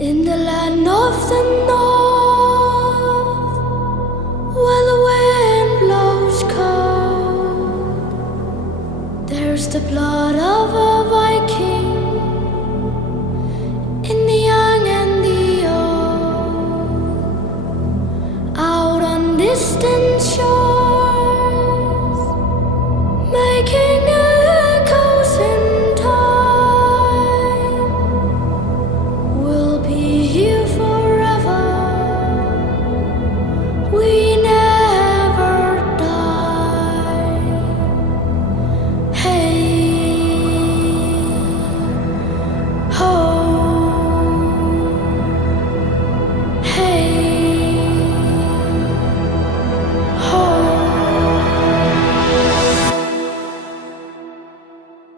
In the land of the north, where the wind blows cold, there's the blood of a